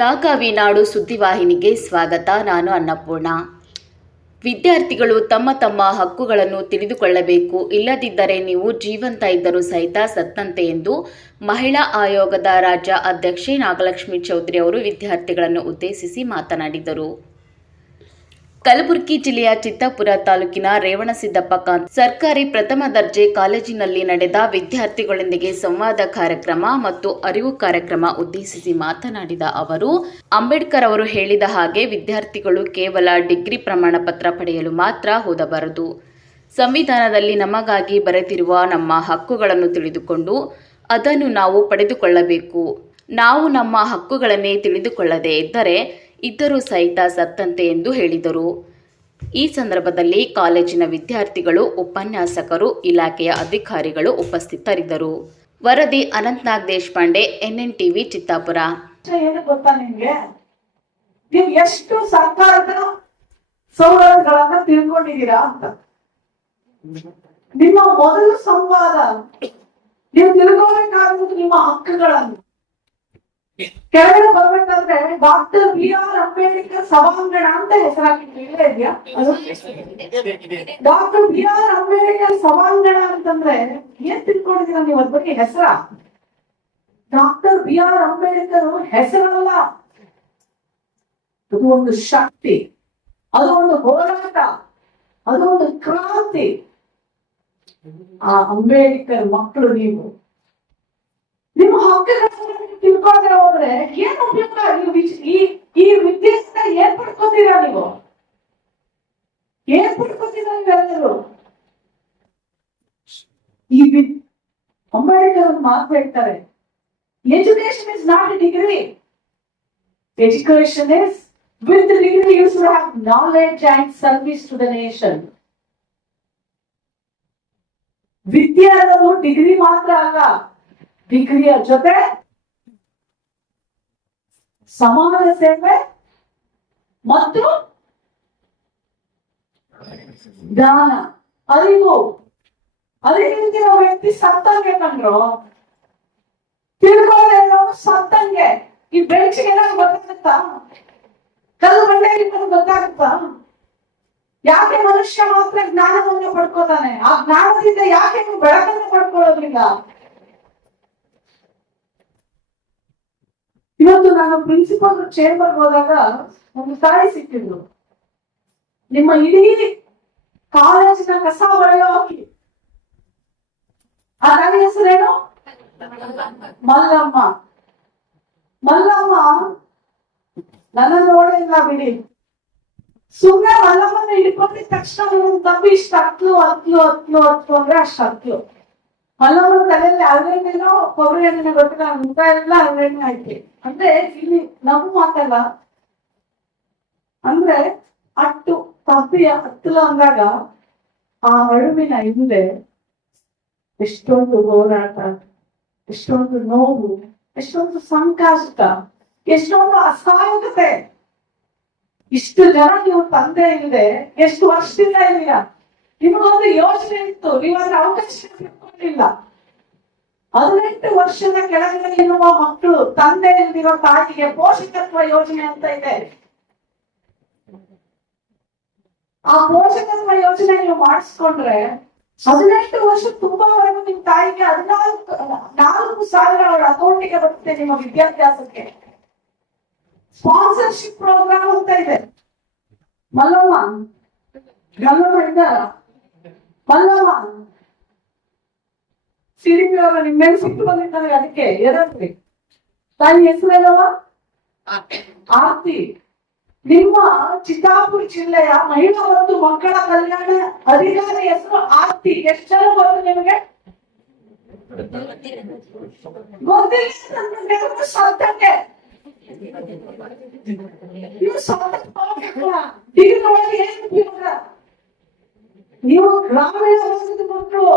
ನಾಗಾವಿ ನಾಡು ಸುದ್ದಿವಾಹಿನಿಗೆ ಸ್ವಾಗತ. ನಾನು ಅನ್ನಪೂರ್ಣ. ವಿದ್ಯಾರ್ಥಿಗಳು ತಮ್ಮ ತಮ್ಮ ಹಕ್ಕುಗಳನ್ನು ತಿಳಿದುಕೊಳ್ಳಬೇಕು. ಇಲ್ಲದಿದ್ದರೆ ನೀವು ಜೀವಂತ ಇದ್ದರೂ ಸಹಿತ ಸತ್ತಂತೆ ಎಂದು ಮಹಿಳಾ ಆಯೋಗದ ರಾಜ್ಯ ಅಧ್ಯಕ್ಷೆ ನಾಗಲಕ್ಷ್ಮಿ ಚೌಧರಿ ಅವರು ವಿದ್ಯಾರ್ಥಿಗಳನ್ನು ಉದ್ದೇಶಿಸಿ ಮಾತನಾಡಿದರು. ಕಲಬುರಗಿ ಜಿಲ್ಲೆಯ ಚಿತ್ತಾಪುರ ತಾಲೂಕಿನ ರೇವಣಸಿದ್ದಪ್ಪ ಕಾಂತ್ ಸರ್ಕಾರಿ ಪ್ರಥಮ ದರ್ಜೆ ಕಾಲೇಜಿನಲ್ಲಿ ನಡೆದ ವಿದ್ಯಾರ್ಥಿಗಳೊಂದಿಗೆ ಸಂವಾದ ಕಾರ್ಯಕ್ರಮ ಮತ್ತು ಅರಿವು ಕಾರ್ಯಕ್ರಮ ಉದ್ದೇಶಿಸಿ ಮಾತನಾಡಿದ ಅವರು, ಅಂಬೇಡ್ಕರ್ ಅವರು ಹೇಳಿದ ಹಾಗೆ ವಿದ್ಯಾರ್ಥಿಗಳು ಕೇವಲ ಡಿಗ್ರಿ ಪ್ರಮಾಣ ಪತ್ರ ಪಡೆಯಲು ಮಾತ್ರ ಓದಬಾರದು ಸಂವಿಧಾನದಲ್ಲಿ ನಮಗಾಗಿ ಬರೆದಿರುವ ನಮ್ಮ ಹಕ್ಕುಗಳನ್ನು ತಿಳಿದುಕೊಂಡು ಅದನ್ನು ನಾವು ಪಡೆದುಕೊಳ್ಳಬೇಕು. ನಾವು ನಮ್ಮ ಹಕ್ಕುಗಳನ್ನೇ ತಿಳಿದುಕೊಳ್ಳದೇ ಇದ್ದರೆ ಇದ್ದರೂ ಸಹಿತ ಸತ್ತಂತೆ ಎಂದು ಹೇಳಿದರು. ಈ ಸಂದರ್ಭದಲ್ಲಿ ಕಾಲೇಜಿನ ವಿದ್ಯಾರ್ಥಿಗಳು, ಉಪನ್ಯಾಸಕರು, ಇಲಾಖೆಯ ಅಧಿಕಾರಿಗಳು ಉಪಸ್ಥಿತರಿದ್ದರು. ವರದಿ ಅನಂತನಾಗ್ ದೇಶಪಾಂಡೆ ಎನ್ಎನ್ ಟಿವಿ ಚಿತ್ತಾಪುರ ನೀವು ಎಷ್ಟು ಸರ್ಕಾರದ ಸೌಲಭ್ಯಗಳನ್ನ ತಿಳ್ಕೊಂಡಿದ್ದೀರಾ ಅಂತ. ನಿಮ್ಮ ಮೊದಲು ಸಂವಾದ, ನೀವು ತಿಳ್ಕೋಬೇಕಾದ ನಿಮ್ಮ ಹಕ್ಕುಗಳನ್ನು. ಕೆಳಗಡೆ ಬರ್ಬೇಕಂದ್ರೆ ಡಾಕ್ಟರ್ ಬಿ ಆರ್ ಅಂಬೇಡ್ಕರ್ ಸಭಾಂಗಣ ಅಂತ ಇಲ್ಲೇ ಇದೆಯಾ? ಡಾಕ್ಟರ್ ಬಿ ಆರ್ ಅಂಬೇಡ್ಕರ್ ಸಭಾಂಗಣ ಅಂತಂದ್ರೆ ಏನ್ ತಿಳ್ಕೊಂಡಿದ್ದೀರಾ ನೀವು ಅದ್ ಬಗ್ಗೆ ಹೆಸರ? ಡಾಕ್ಟರ್ ಬಿ ಆರ್ ಅಂಬೇಡ್ಕರ್ ಹೆಸರಲ್ಲ. ಅದು ಒಂದು ಶಕ್ತಿ ಅದು ಒಂದು ಹೋರಾಟ ಅದು ಒಂದು ಕ್ರಾಂತಿ. ಆ ಅಂಬೇಡ್ಕರ್ ಮಕ್ಕಳು ನೀವು ನಿಮ್ಮ ಹಕ್ಕಿನ ತಿಳ್ಕೊಳ್ತಾ ಹೋದ್ರೆ ಏನ್ ಉಪಯೋಗ ಈ ಈ ವಿದ್ಯಾಸ ಏರ್ಪಡ್ಕೋತೀರಾ ನೀವು? ಏರ್ಪಡ್ಕೋತೀರಾ ನೀವೆಲ್ಲರೂ? ಈ ವಿ ಅಂಬೇಡ್ಕರ್ ಒಂದು ಮಾತು ಹೇಳ್ತಾರೆ education is not degree education is with degree use have knowledge and service to the nation ವಿದ್ಯೆ ಅನ್ನೋದು ಡಿಗ್ರಿ ಮಾತ್ರ ಅಲ್ಲ ಡಿಗ್ರಿಯ ಜೊತೆ ಸಮಾಜ ಸೇವೆ ಮತ್ತು ಜ್ಞಾನ. ಅರಿವು ಅರಿವಿಲ್ದಿರೋ ವ್ಯಕ್ತಿ ಸತ್ತಂಗೆ ಕಂಡ್ರು. ತಿಳ್ಕೊಳ್ಳದೆ ಸತ್ತಂಗೆ. ಈ ಬೆಳಕಿಗೆ ಏನಾದ್ರು ಗೊತ್ತಾಗುತ್ತಾ? ಕಲ್ಲು ಬಂಡೆ ನಿಮಗೆ ಗೊತ್ತಾಗುತ್ತಾ? ಯಾಕೆ ಮನುಷ್ಯ ಮಾತ್ರ ಜ್ಞಾನವನ್ನು ಪಡ್ಕೋತಾನೆ ಆ ಜ್ಞಾನದಿಂದ ಯಾಕೆ ನೀವು ಬೆಳಕನ್ನು ಪಡ್ಕೊಳ್ಳೋದ್ರಿಂದ? ಇವತ್ತು ನಾನು ಪ್ರಿನ್ಸಿಪಲ್ ಚೇಂಬರ್ ಹೋದಾಗ ಒಂದು ತಾಯಿ ಸಿಕ್ಕಿದ್ರು ನಿಮ್ಮ ಇಡೀ ಕಾಲೇಜಿನ ಕಸ ಬಳೆಯೋ ಹಾಕಿ ಆ ತಾಯಿ ಹೆಸರೇನು ಮಲ್ಲಮ್ಮ ಮಲ್ಲಮ್ಮ ನನ್ನ ನೋಡಿಲ್ಲ ಬಿಡಿ ಸುಮ್ನೆ ಮಲ್ಲಮ್ಮನ ಹಿಡ್ಕೊಂಡಿದ ತಕ್ಷಣ ನನ್ನ ತಪ್ಪಿ ಇಷ್ಟ ಹತ್ಲು ಹತ್ಲು ಹತ್ಲು ಹತ್ಲು ಅಂದ್ರೆ ಅಷ್ಟು ಹತ್ಲು ಮಲ್ಲಮ್ಮನ ತಲೆಯಲ್ಲಿ ಹರಳೆಣ್ಣೆನೋ ಕೊಬ್ಬರಿ ಎಣ್ಣೆ ಗೊತ್ತಿಲ್ಲ ಮುಖ ಎಲ್ಲ ಹರಳೆಣ್ಣೆ ಐತಿ ಅಂದ್ರೆ ಇಲ್ಲಿ ನಮ್ಮ ಮಾತಲ್ಲ ಅಂದ್ರೆ ಅಟ್ಟು ತಪ್ಪಿ ಹತ್ತಲ ಅಂದಾಗ ಆ ಅಳುವಿನ ಹಿಂದೆ ಎಷ್ಟೊಂದು ಹೋರಾಟ, ಎಷ್ಟೊಂದು ನೋವು, ಎಷ್ಟೊಂದು ಸಂಕಷ್ಟ, ಎಷ್ಟೊಂದು ಅಸಹಾಯಕತೆ. ಇಷ್ಟು ಜನ ನೀವು ತಂದೆ ಇಲ್ಲದೆ ಎಷ್ಟು ವರ್ಷದಿಂದ ಇಲ್ಲ ನಿಮಗೊಂದು ಯೋಚನೆ ಇತ್ತು ನೀವು ಅದ್ರ ಅವಕಾಶ ತಿಳ್ಕೊಂಡಿಲ್ಲ ಹದಿನೆಂಟು ವರ್ಷದ ಕೆಳಗಡೆ ಇರುವ ಮಕ್ಕಳು ತಂದೆ ಇಲ್ದಿರೋ ತಾಯಿಗೆ ಪೋಷಕತ್ವ ಯೋಜನೆ ಅಂತ ಇದೆ. ಆ ಪೋಷಕತ್ವ ಯೋಜನೆ ನೀವು ಮಾಡಿಸ್ಕೊಂಡ್ರೆ ಹದಿನೆಂಟು ವರ್ಷ ತುಂಬಾವರೆಗೂ ನಿಮ್ ತಾಯಿಗೆ ಹದಿನಾಲ್ಕು, ನಾಲ್ಕು ಸಾವಿರ ಅವಳ ಅಕೌಂಟಿಗೆ ಬರುತ್ತೆ ನಿಮ್ಮ ವಿದ್ಯಾಭ್ಯಾಸಕ್ಕೆ. ಸ್ಪಾನ್ಸರ್ಶಿಪ್ ಪ್ರೋಗ್ರಾಮ್ ಅಂತ ಇದೆ. ಮಲ್ಲಮ್ಮ ಮಲ್ಲಮ್ಮ ಮಲ್ಲಮ್ಮ ಸಿರಿಪಿ ಅವರ ನಿಮ್ಮ ಮೇಲೆ ಸಿಟ್ಟು ಬಂದಿದ್ದಾರೆ ಅದಕ್ಕೆ ಎದರ್ರಿ ತಾಯಿ ಹೆಸರೇನವ ಆರ್ತಿ. ನಿಮ್ಮ ಚಿತ್ತಾಪುರ ಜಿಲ್ಲೆಯ ಮಹಿಳಾ ಮತ್ತು ಮಕ್ಕಳ ಕಲ್ಯಾಣ ಅಧಿಕಾರಿ ಹೆಸರು ಆರ್ತಿ. ಎಷ್ಟು ಜನ ಗೊತ್ತು ನಿಮಗೆ? ಗೊತ್ತಿಲ್ಲ ಅಂದ್ರೆ ನೀವು ಸತ್ತಂಗೆ. ನೀವು ಸತ್ತ ಡಿಗ್ರಿ ಒಳಗೆ ಏನು ನೀವು ಗ್ರಾಮೀಣ ಭಾಗದ ಮಕ್ಕಳು.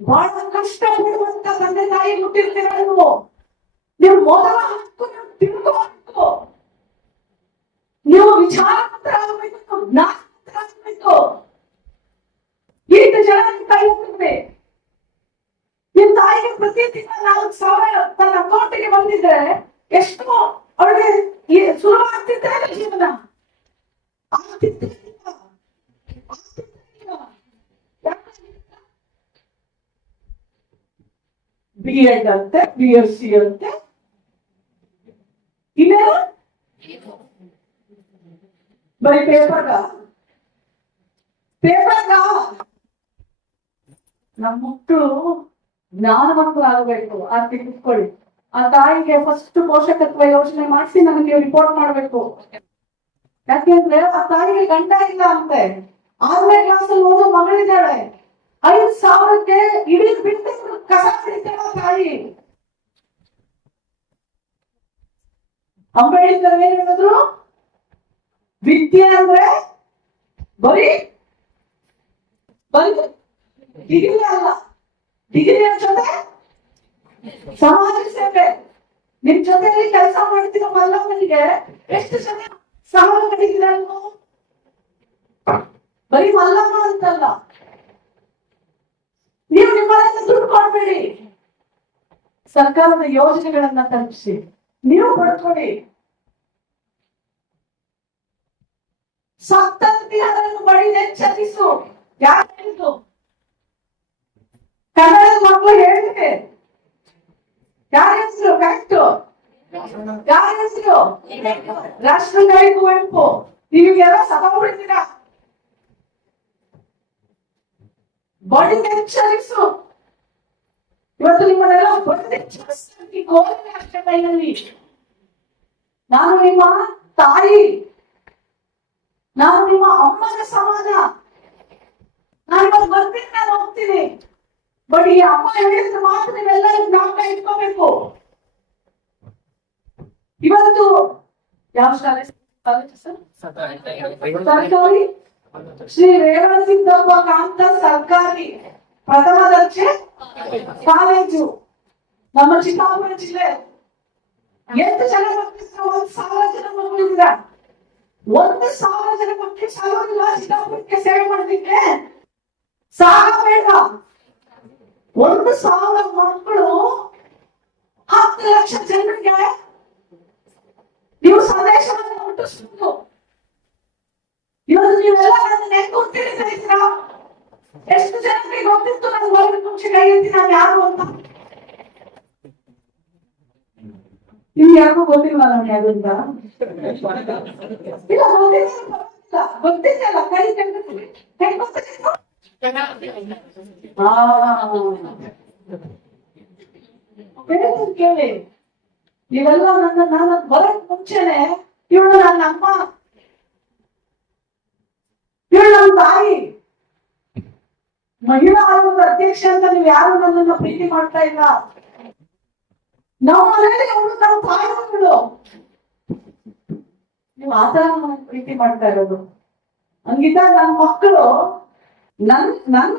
ಬಹಳ ಕಷ್ಟ ಪಡುವಂತ ತಂದೆ ತಾಯಿ ಹುಟ್ಟಿರ್ತೀರ ನೀವು? ನೀವು ಮೊದಲ ಹಕ್ಕು ನೀವು ತಿಳ್ಕೋಬೇಕು. ನೀವು ವಿಚಾರವಂತರಾಗಬೇಕು ಜ್ಞಾನವಂತರಾಗಬೇಕು ಈಗ ಜನ ತಾಯಿ ಹೋಗ್ತದೆ ನಿಮ್ ತಾಯಿಗೆ ಪ್ರತಿ ತಿಂಗಳ ನಾಲ್ಕು ಸಾವಿರ ತನ್ನ ಅಕೌಂಟ್ಗೆ ಬಂದಿದ್ರೆ ಎಷ್ಟೋ ಅವಳಿಗೆ ಸುಲಭ ಆಗ್ತಿದ್ರೆ ಜೀವನ. ಆಗ್ತಿದ್ರೆ ಬಿ ಎಡ್ ಅಂತೆ ಬಿ ಎಸ್ ಸಿ ಅಂತೆ. ಇನ್ನೇನು? ಬರೀ ಪೇಪರ್ಗ ಪೇಪರ್ಗ ನಮ್ಮ ಮಕ್ಕಳು ಜ್ಞಾನವಂತರಾಗಬೇಕು ಅಂತ ತಿಳ್ಕೊಳ್ಳಿ ಆ ತಾಯಿಗೆ ಫಸ್ಟ್ ಪೋಷಕತ್ವ ಯೋಚನೆ ಮಾಡಿಸಿ ನನಗೆ ರಿಪೋರ್ಟ್ ಮಾಡ್ಬೇಕು. ಯಾಕೆಂದ್ರೆ ಆ ತಾಯಿಗೆ ಗಂಡ ಇಲ್ಲ ಅಂತೆ. ಆರನೇ ಕ್ಲಾಸ್ ಅಲ್ಲಿ ಓದೋ ಮಗಳಿದ್ದಾಳೆ. ಐದು ಸಾವಿರಕ್ಕೆ ಇಡೀ ಬಿಟ್ಟು ಕಸ ಹಿಡಿತಾಳ ತಾಯಿ ಅಂಬೇಡ್ಕರ್ ಏನ್ ಹೇಳಿದ್ರು? ವಿದ್ಯೆ ಅಂದ್ರೆ ಬರೀ ಬರೀ ಡಿಗ್ರಿ ಅಲ್ಲ. ಡಿಗ್ರಿ ಜೊತೆ ಸಮಾಜ ಸೇವೆ. ನಿಮ್ ಜೊತೆಯಲ್ಲಿ ಕೆಲಸ ಮಾಡ್ತಿರೋ ಮಲ್ಲಮ್ಮನಿಗೆ ಎಷ್ಟು ಜನ ಸಹಾಯ ಮಾಡಿದ್ರ ಬರೀ ಮಲ್ಲಮ್ಮ ಅಂತಲ್ಲ. ನೀವು ನಿಮ್ಮ ದುಡ್ಡು ಕೊಡ್ಬೇಡಿ. ಸರ್ಕಾರದ ಯೋಜನೆಗಳನ್ನ ತಲುಪಿಸಿ. ನೀವು ಪಡ್ಕೊಳ್ಳಿ ಅದನ್ನು ಬಳಿ ಚಲಿಸು ಯಾರು ಕನ್ನಡದ ಮಕ್ಕಳು ಹೇಳಿದೆ ಯಾರ ಹೆಸರು? ಕರೆಕ್ಟ್ ಯಾರ ಹೆಸರು? ರಾಷ್ಟ್ರಕವಿ ಕುವೆಂಪು ನೀವೆಲ್ಲ ಸಭಾ ಬಿಡ್ತೀರಾ ಬಡಿ ಎಚ್ಚರಿಸು. ಇವತ್ತು ನಿಮ್ಮನ್ನೆಲ್ಲ ಕೋರಿದೆ ಅಷ್ಟೇ ಕೈಯಲ್ಲಿ. ನಾನು ನಿಮ್ಮ ತಾಯಿ. ನಾನು ನಿಮ್ಮ ಅಮ್ಮನ ಸಮಾನ. ನಾನು ಇವತ್ತು ಬರ್ತೀನಿ ನಾನು ಹೋಗ್ತೀನಿ. ಬಟ್ ಈ ಅಮ್ಮ ಹೇಳಿದ ಮಾತು ನೀವೆಲ್ಲರೂ ಜ್ಞಾಪಕ ಇಟ್ಕೋಬೇಕು. ಇವತ್ತು ಯಾವ ಶಾಲೆ? ಸರ್ಕಾರಿ. ಶ್ರೀ ರೇವಣಸಿದ್ದಪ್ಪ ಕಾಂತ ಸರ್ಕಾರಿ. ಪ್ರಥಮ ದರ್ಜೆ ಕಾಲೇಜು. ನಮ್ಮ ಚಿಕ್ಕಬಳ್ಳಾಪುರ ಜಿಲ್ಲೆ. ಎಷ್ಟು ಜನ ಮಕ್ಕಳಿದ್ರೆ ಒಂದ್ ಸಾವಿರ ಜನ ಮಕ್ಕಳಿದ್ರ ಒಂದು ಸಾವಿರ ಜನ ಮಕ್ಕಳು ಸಾಲೋದಿಲ್ಲ ಚಿಕ್ಕಬಳ್ಳಾಪುರಕ್ಕೆ ಸೇವೆ ಮಾಡ್ಲಿಕ್ಕೆ ಸಾಲ ಬೇಡ. ಒಂದು ಸಾವಿರ ಮಕ್ಕಳು ಹತ್ತು ಲಕ್ಷ ಜನರಿಗೆ ನೀವು ಸಂದೇಶವನ್ನು ಮುಟ್ಟಿಸ್ಬೇಕು ಇವತ್ತು ನೀವೆಲ್ಲ ನನ್ನ ಹೆಂಗ್ ಇದ್ದೀರಾ? ಎಷ್ಟು ಜನಕ್ಕೆ ಗೊತ್ತಿತ್ತು ನಾನು ಬರೋದಕ್ಕೆ ಮುಂಚೆ ಕೈ ಎತ್ತಿ ನಾನು ಯಾರು ಅಂತ? ನಿಮ್ಗೆ ಯಾರಿಗೂ ಗೊತ್ತಿಲ್ವಾ ನಮ್ಗೆ ಅಂತ ಇಲ್ಲ, ಗೊತ್ತಿಲ್ಲ ಗೊತ್ತಿಲ್ಲ, ಕೈ ತೆಗೆದು ಕೈ ಗೊತ್ತಿಲ್ಲ ಕೇಳಿ, ನೀವೆಲ್ಲ ನನ್ನ, ನಾನು ಬರಕ್ ಮುಂಚೆನೆ ಇವಳು ನನ್ನ ಅಮ್ಮ ಇವಳು ನನ್ನ ತಾಯಿ ಮಹಿಳಾ ಆಯೋಗದ ಅಧ್ಯಕ್ಷ ಅಂತ ನೀವು ಯಾರು ನನ್ನನ್ನು ಪ್ರೀತಿ ಮಾಡ್ತಾ ಇಲ್ಲ ನಮ್ಮ ಮನೇಲಿ ಅವಳು ನಮ್ಮ ತಾಯಿಗಳು ನೀವು ಆತರ ನನ್ನನ್ನ ಪ್ರೀತಿ ಮಾಡ್ತಾ ಇರೋದು ಹಂಗಿದ್ದಾಗ ನನ್ನ ಮಕ್ಕಳು ನನ್ ನನ್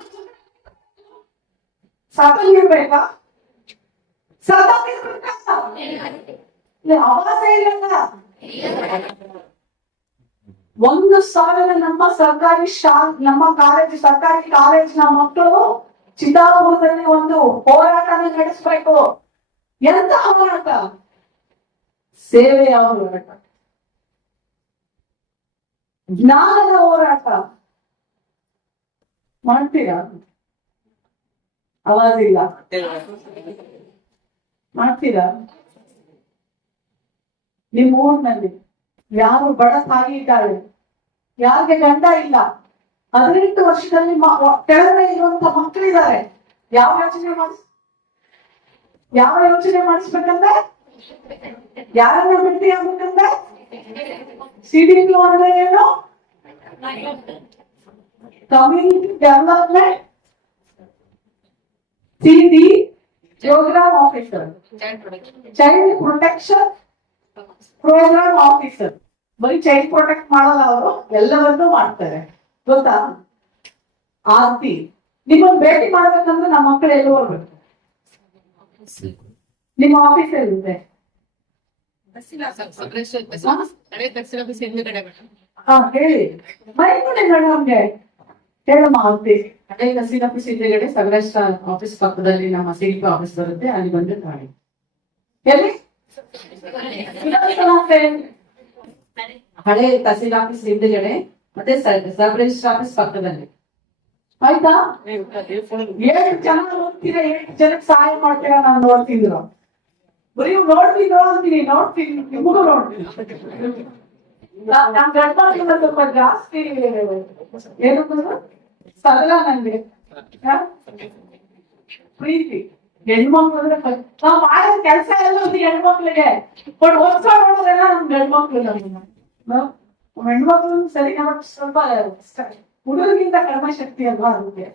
ಸಾಕಲ್ಲಿರ್ಬೇಕಾ ಸಾಕಾಗಿರ್ಬೇಕಾ ಇಲ್ಲ ಆವಾಸ ಇಲ್ಲ ಒಂದು ಸಾವಿರ ನಮ್ಮ ಸರ್ಕಾರಿ ಶಾ, ನಮ್ಮ ಕಾಲೇಜ್, ಸರ್ಕಾರಿ ಕಾಲೇಜಿನ ಮಕ್ಕಳು ಚಿತ್ತಾಪುರದಲ್ಲಿ ಒಂದು ಹೋರಾಟನ ನಡೆಸಬೇಕು. ಎಂತ ಹೋರಾಟ? ಸೇವೆಯ ಹೋರಾಟ. ಜ್ಞಾನದ ಹೋರಾಟ. ಮಾಡ್ತೀರಾ? ಅವಾಜಿಲ್ಲ. ಮಾಡ್ತೀರಾ? ನಿಮ್ಮ ಊರಿನಲ್ಲಿ ಯಾರು ಬಡ ಸಾಗಿದ್ದಾರೆ ಯಾರಿಗೆ ಗಂಡ ಇಲ್ಲ. ಹದಿನೆಂಟು ವರ್ಷದಲ್ಲಿ ಕೆಳಗಡೆ ಇರುವಂತ ಮಕ್ಕಳಿದ್ದಾರೆ. ಯಾವ ಯೋಚನೆ ಮಾಡಿಸ್ ಯಾವ ಯೋಚನೆ ಮಾಡಿಸ್ಬೇಕಂದ್ರೆ? ಯಾರನ್ನ ಭೇಟಿ ಆಗ್ಬೇಕಂದ್ರೆ? ಸಿಡಿಂಗ್ ಅಂದ್ರೆ ಏನು? Community development CD program officer child protection program officer ಬರೀ ಚೈಲ್ಡ್ ಪ್ರೊಟೆಕ್ಟ್ ಮಾಡಲ್ಲ ಅವರು ಎಲ್ಲವನ್ನೂ ಮಾಡ್ತಾರೆ. ಗೊತ್ತಾ? ಆರ್ತಿ ನಿಮ್ಮನ್ನ ಭೇಟಿ ಮಾಡ್ಬೇಕಂದ್ರೆ ನಮ್ಮ ಮಕ್ಕಳು ಎಲ್ಲಿ ಹೋಗ್ಬೇಕು? ನಿಮ್ಮ ಆಫೀಸ್ ಎಲ್ಲಿದೆ? ಹಾ? ಹೇಳಿ. ಮೈಕುಡಿ ನಮ್ಗೆ ಹೇಳಮ್ಮ ಆರ್ತಿ. ಅದೇ ತಹಸೀಲ್ ಆಫೀಸ್ ಹಿಂದೆಗಡೆ ಸಗರೇಶ್ ಆಫೀಸ್ ಪಕ್ಕದಲ್ಲಿ ನಮ್ಮ ಸಿಡಿ ಆಫೀಸ್ ಬರುತ್ತೆ ಅಲ್ಲಿ ಬಂದು ಮಾಡಿ ಎಲ್ಲಿ? ಹೇಳಿ. ತಹಸೀಲ್ ಆಫೀಸ್ ಹಿಂದೆಗಡೆ ಮತ್ತೆ ಸಬ್ ರಿಜಿಸ್ಟರ್ ಆಫೀಸ್ ಪಕ್ಕದಲ್ಲಿ ಆಯ್ತಾ ಏಳು ಜನ ಓದ್ತೀರ, ಏಳು ಜನಕ್ಕೆ ಸಹಾಯ ಮಾಡ್ತೀರಾ ನಾನು ನೋಡ್ತಿದ್ರು ಬರೀ ನೋಡ್ತೀನಿ ನೋಡ್ತೀನಿ ನೋಡ್ತೀನಿ, ನಿಮಗೂ ನೋಡ್ತೀನಿ ನನ್ ಸ್ವಲ್ಪ ಜಾಸ್ತಿ ಏನು? ಸರಳ ನಂಗೆ? ಪ್ರೀತಿ ಹೆಣ್ಮಕ್ಳು ಅಂದ್ರೆ ನಾವ್ ಮಾಡೋ ಕೆಲಸ ಎಲ್ಲ ಒಂದು ಹೆಣ್ಮಕ್ಳಿಗೆ. ಬಟ್ ಓದ್ಕೊಂಡು ನೋಡೋದೆಲ್ಲ ನಮ್ ಗಂಡ್ಮಕ್ಳು ನಮ್ಮನ್ನ ಹ? ನಮ್ ಹೆಣ್ಮಕ್ಳು ಸರಿ ಸ್ವಲ್ಪ ಹುಡುಗರಿಗಿಂತ ಕರ್ಮ ಶಕ್ತಿ ಅಲ್ವಾ ಅದಕ್ಕೆ